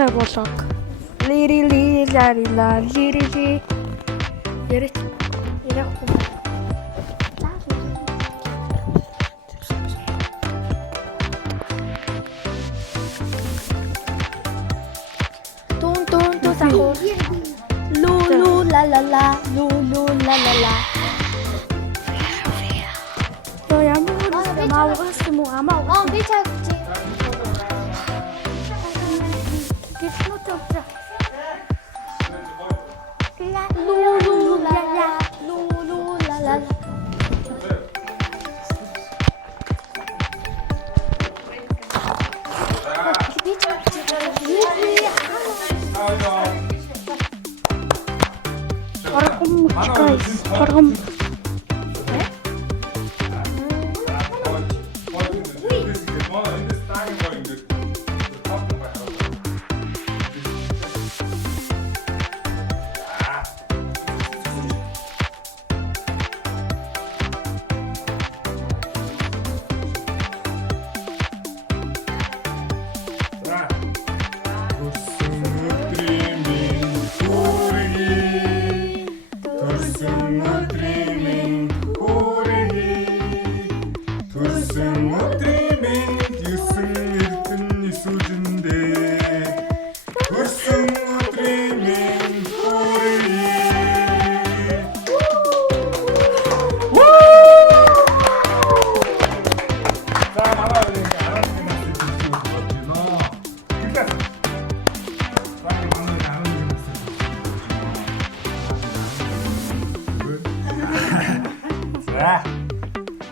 Босхой болог. Лири лири лари ла лири ли. Ярих. Тун тун тун сахуу. Лу лу ла ла ла лу лу ла ла ла. 너 양보했어. 마우가스 뭐 아마. Би чагч. Гэрчнүүд өдрө. Лу ла ла лу ла ла. Би чагч. Горгом.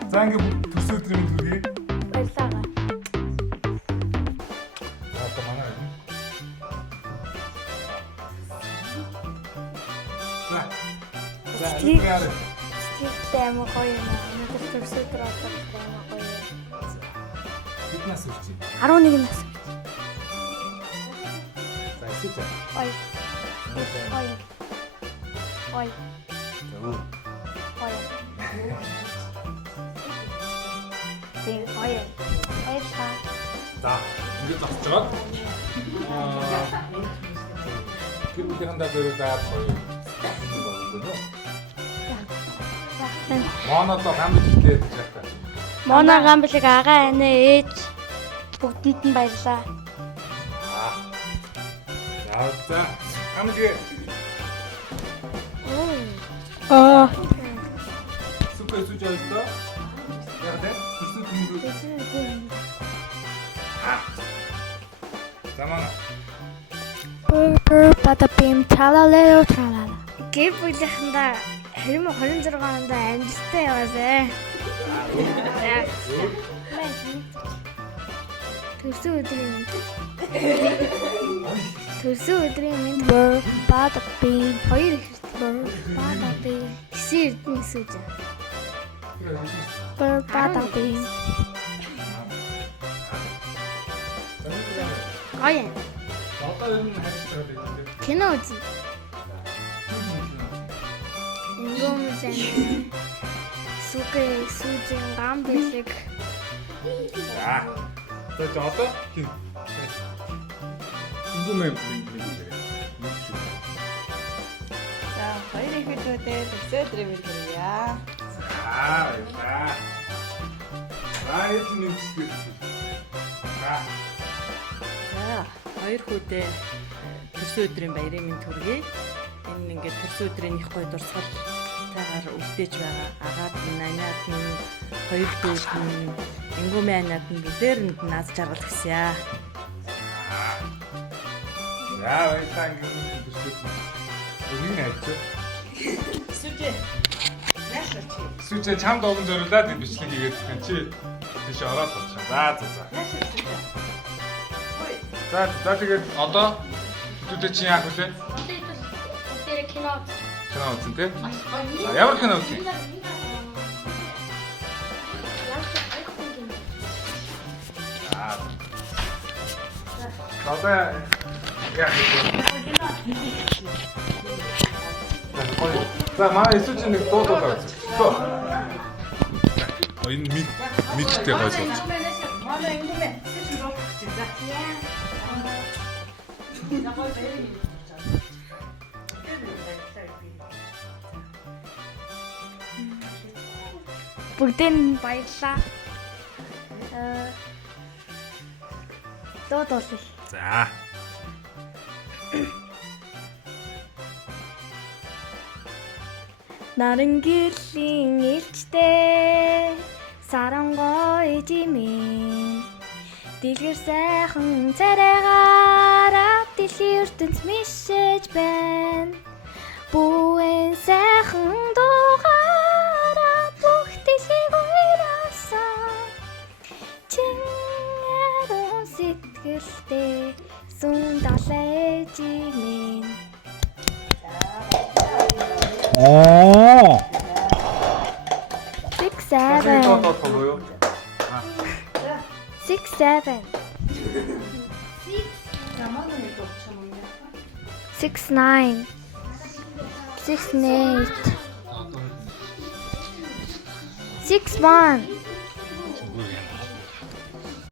За ингээ төрсөн өдрийн төргий. Баярлалаа. Одоо манай. За. Стилтэй юм гоё юм. Өнөөдөр төрсөн өдөр болоод юм гоё. Бид нас үрчи. 11 нас. За эсвэл. Ой. Ой. Ой. Ой. Тэг ой. Баярлалаа. За, ингээд зогсож байгаа. Тэр бүхэндээ зөрүүлээд гоё. Монодо хамт хэлээд чатаа. Мона гамблиг агаа анаа ээж бүгдэнд нь баярлаа. За, хамтгээ. Супер сүүж ойлоо. Яг тэ? Хүсэл тэмдэг. Замана. Бата бим талалео талала. Гэв бүлэхэндээ 2026 онд амжилттай яваасай. Төрсөн өдрийн мэнд. Төрсөн өдрийн мэнд бата бим хоёр ихтэй бата бим хэсэг эрдэнэ сүүж. Бата бим. Аяа. Одоо ер нь хайрцагтай байдаг. Кино үзье. Ингомсэн. Сүүжин гам бэлэг. За. За одоо хин. Ингомэн. За, хоёр ихэдүүдээ төрсөн өдрийн мэнд хүргье. За. Яаж нэгтгэж. За. За, хоёр хүүдээ төрсөн өдрийн баярын мэнд хүргэе. Энэ ингээд төрсөн өдрийн их гоё дурсгалтайгаар үлдээж байгаа. Агаад нь, аниад нь, хоёр дүүд нь, ингомэн аниад нь бүгдээрэнд наз жаргал хүсье. За, баярлалаа ингээд төсөөд. Өнийг хайцгаа. Сүжээ. Яашаа чи. Сүжээ чамд олон зориулаад энэ бичлэг хийгээд байна чи. Тийш ороод болчихно. За. Яашаа сүжээ. За тэгээд одоо хэдүүдээ чи яах вүлээ? Тэр кино. Кино үзэн тий? За ямар кино үзье? Одоо яах вэ? За манай эсвэл чи нэг дуудуулаа үзье. Төө. Энэ миктэй гоё сууж. Манай ингомэн. Сүжээ дуулах гэж. За. Бүгдээ баярлаа. Дуудуулъя. За. Нарангилийн илчтэй сарангой жимэн дэлгэр сайхан царайгаараа дэлхийн ертөнц мишэж байна. Бүэн сайхан дуугаараа бүх дэлхийг уйраасан. Чин яруу сэтгэлтэй сүн далай жимэн. Six, seven. 보여요? 6, 7. 6, 9. 6, 8. 6, 1.